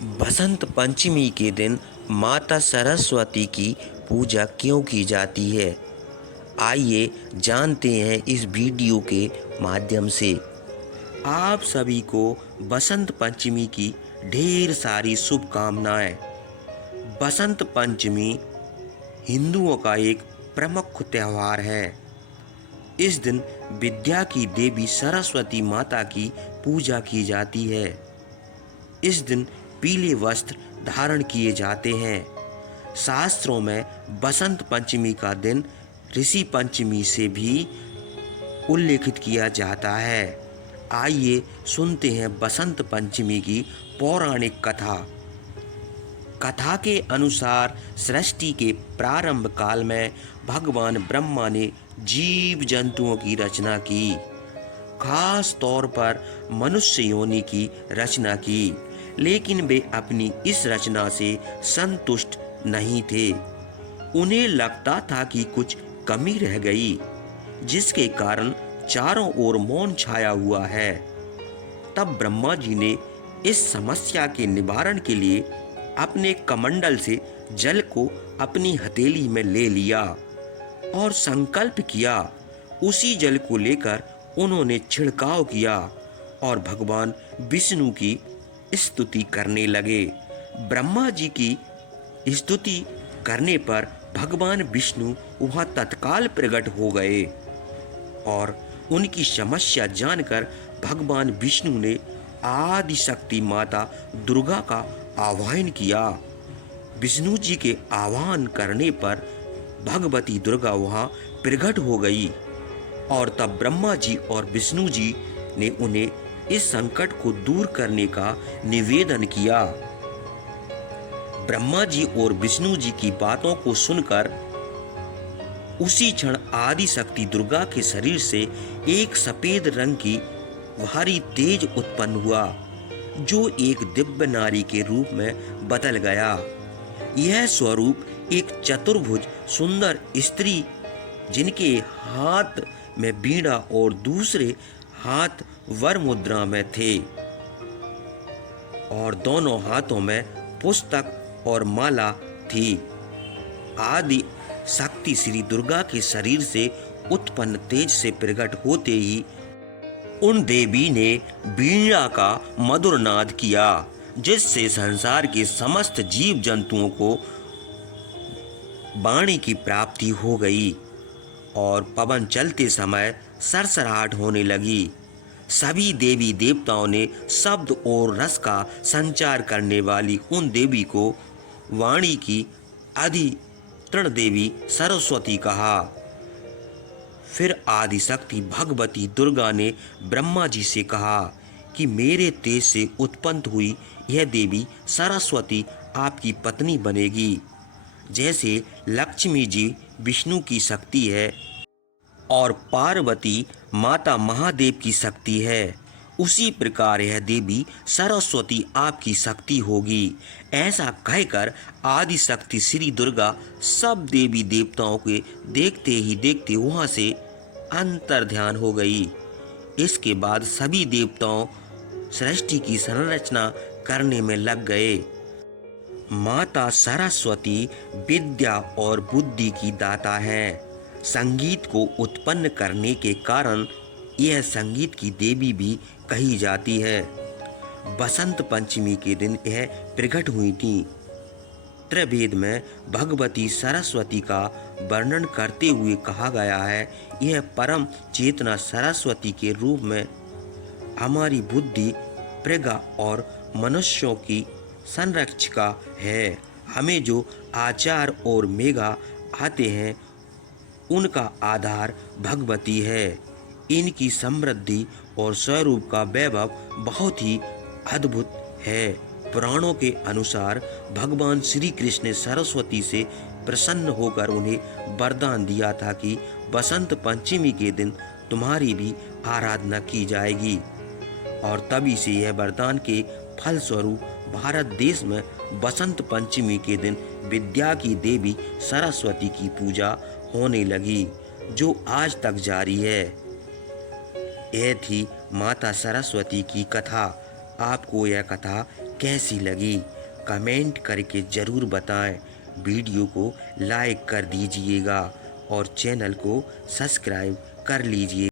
बसंत पंचमी के दिन माता सरस्वती की पूजा क्यों की जाती है? आइए जानते हैं इस वीडियो के माध्यम से। आप सभी को बसंत पंचमी की ढेर सारी शुभकामनाएं। बसंत पंचमी हिंदुओं का एक प्रमुख त्योहार है। इस दिन विद्या की देवी सरस्वती माता की पूजा की जाती है। इस दिन पीले वस्त्र धारण किए जाते हैं। शास्त्रों में बसंत पंचमी का दिन ऋषि पंचमी से भी उल्लेखित किया जाता है। आइए सुनते हैं बसंत पंचमी की पौराणिक कथा। कथा के अनुसार सृष्टि के प्रारंभ काल में भगवान ब्रह्मा ने जीव जंतुओं की रचना की। खास तौर पर मनुष्य योनि की रचना की, लेकिन वे अपनी इस रचना से संतुष्ट नहीं थे। उन्हें लगता था कि कुछ कमी रह गई, जिसके कारण चारों ओर मौन छाया हुआ है। तब ब्रह्मा जी ने इस समस्या के निवारण के लिए अपने कमंडल से जल को अपनी हथेली में ले लिया और संकल्प किया। उसी जल को लेकर उन्होंने छिड़काव किया और भगवान विष्णु की स्तुति करने लगे। ब्रह्मा जी की स्तुति करने पर भगवान विष्णु वहां तत्काल प्रकट हो गए और उनकी समस्या जानकर भगवान विष्णु ने आदि शक्ति माता दुर्गा का आह्वान किया। विष्णु जी के आह्वान करने पर भगवती दुर्गा वहां प्रकट हो गई और तब ब्रह्मा जी और विष्णु जी ने उन्हें इस संकट को दूर करने का निवेदन किया। ब्रह्मा जी और विष्णु जी की बातों को सुनकर उसी क्षण आदि शक्ति दुर्गा के शरीर से एक सफेद रंग की भारी तेज उत्पन्न हुआ, जो एक दिव्य नारी के रूप में बदल गया। यह स्वरूप एक चतुर्भुज सुंदर स्त्री, जिनके हाथ में वीणा और दूसरे हाथ वर मुद्रा में थे और दोनों हाथों में पुस्तक और माला थी। आदि शक्ति श्री दुर्गा के शरीर से उत्पन्न तेज से प्रकट होते ही उन देवी ने वीणा का मधुर नाद किया, जिससे संसार के समस्त जीव जंतुओं को वाणी की प्राप्ति हो गई और पवन चलते समय सरसराहट होने लगी। सभी देवी देवताओं ने शब्द और रस का संचार करने वाली उन देवी को वाणी की अधितृण देवी सरस्वती कहा। फिर आदिशक्ति भगवती दुर्गा ने ब्रह्मा जी से कहा कि मेरे तेज से उत्पन्न हुई यह देवी सरस्वती आपकी पत्नी बनेगी। जैसे लक्ष्मी जी विष्णु की शक्ति है और पार्वती माता महादेव की शक्ति है, उसी प्रकार यह देवी सरस्वती आपकी शक्ति होगी। ऐसा कहकर आदि शक्ति श्री दुर्गा सब देवी देवताओं के देखते ही देखते वहां से अंतर ध्यान हो गई। इसके बाद सभी देवताओं सृष्टि की संरचना करने में लग गए। माता सरस्वती विद्या और बुद्धि की दाता है। संगीत को उत्पन्न करने के कारण यह संगीत की देवी भी कही जाती है। बसंत पंचमी के दिन यह प्रकट हुई थी। त्रिवेद में भगवती सरस्वती का वर्णन करते हुए कहा गया है, यह परम चेतना सरस्वती के रूप में हमारी बुद्धि, प्रज्ञा और मनुष्यों की संरक्षिका है। हमें जो आचार और मेघा आते हैं, उनका आधार भगवती है। इनकी समृद्धि और स्वरूप का वैभव बहुत ही अद्भुत है। पुराणों के अनुसार भगवान श्री कृष्ण ने सरस्वती से प्रसन्न होकर उन्हें वरदान दिया था कि बसंत पंचमी के दिन तुम्हारी भी आराधना की जाएगी, और तभी से यह वरदान के फल स्वरूप भारत देश में बसंत पंचमी के दिन विद्या की देवी सरस्वती की पूजा होने लगी, जो आज तक जारी है। यह थी माता सरस्वती की कथा। आपको यह कथा कैसी लगी कमेंट करके ज़रूर बताएं। वीडियो को लाइक कर दीजिएगा और चैनल को सब्सक्राइब कर लीजिए।